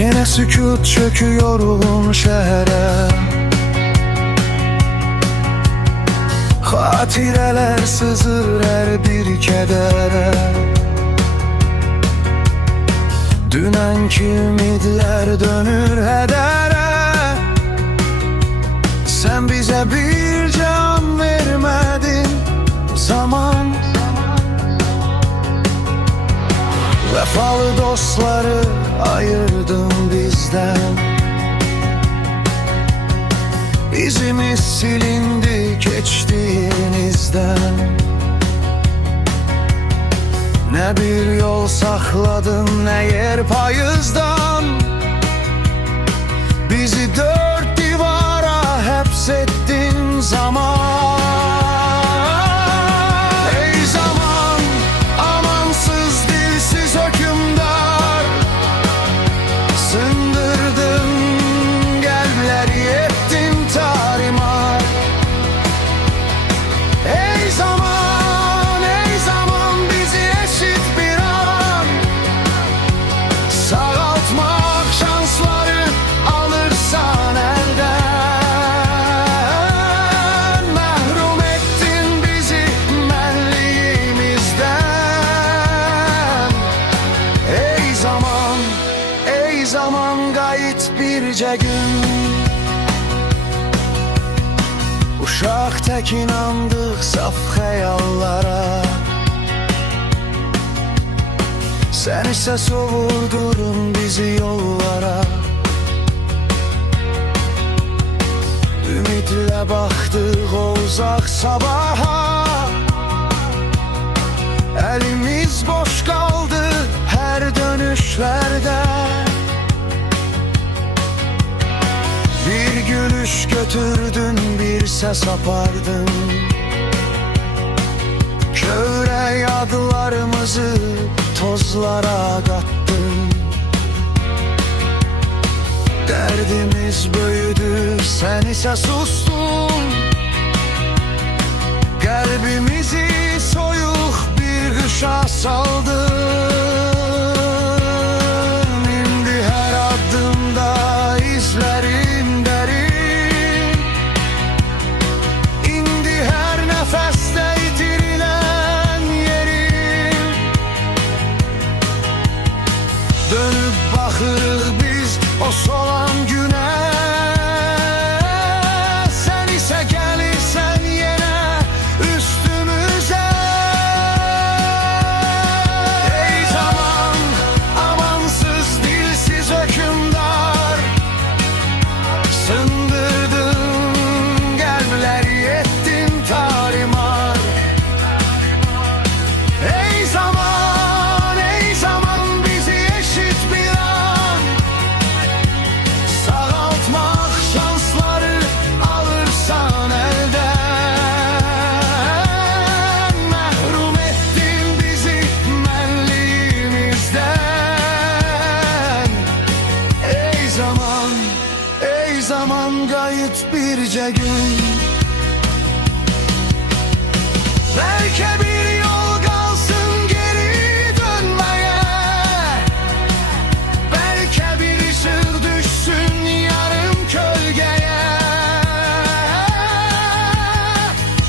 Yine sükut çöküyorum şehre, hatireler sızır her bir kedere. Dünenki ümidler dönür hedere. Sen bize bir can vermedin zaman. Vefalı dostları ayırdın bizden. İzimiz silindi geçtiğinizden. Ne bir yol sakladın ne yer payızdan. Bizi dört divara hapsettin zaman. Ey zaman, amansız dilsiz hükümdar, sındırdın kalpleri ettin tarimar. Ey zaman, ey zaman, bizi eşit bir an. Sağaltmak şansları alırsan elden. Mahrum ettin bizi benliğimizden. Ey zaman, ey zaman, gayet birce gün. Uşaq tek inandık saf hayallara. Sen ise sovurdurun bizi yollara. Ümitle baktık o uzak sabaha. Elimiz boş kaldı her dönüşlerde. Bir gülüş götürdün, bir ses apardın. Köre yadlarımızı tozlara kattın. Derdimiz büyüdü, sen ise sustun. Kalbimizi soyuk bir kışa saldın. İndi her adımda izlerim derin. İndi her nefeste yitirilen yerim. Dönüp bakırız biz o solan güne. Sen ise gelirsen yine üstümüze. Ey zaman, amansız dilsiz hükümdar, sındırdın kalpleri ettin tarimar. Ey zaman, ey zaman, bizi eşit bir an. Sağaltmak şansları alırsan elden. Mahrum ettin bizi benliğimizden. Ey zaman, ey zaman, gayet birce gün. Belki bir yol kalsın geri dönmeye. Belki bir ışık düşsün yarım kölgeye.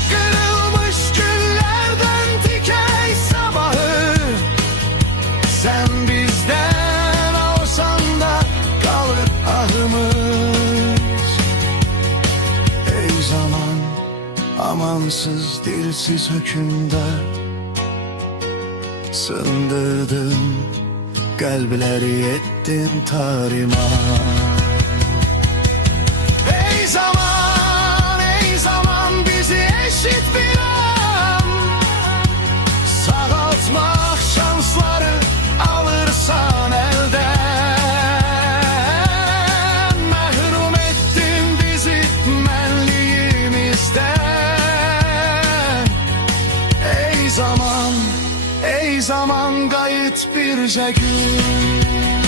Kırılmış güllerden dikey sabahı. Sen bizden olsan da kalır ahımız. Ey zaman, amansız dilsiz hükümdar, sındırdın kalpleri ettin tarimar. Ey zaman, bizi eşit bir an. Sağaltmak şansları alırsan elden. Mahrum ettin bizi benliğimizden. Ey zaman, gayet birce gün.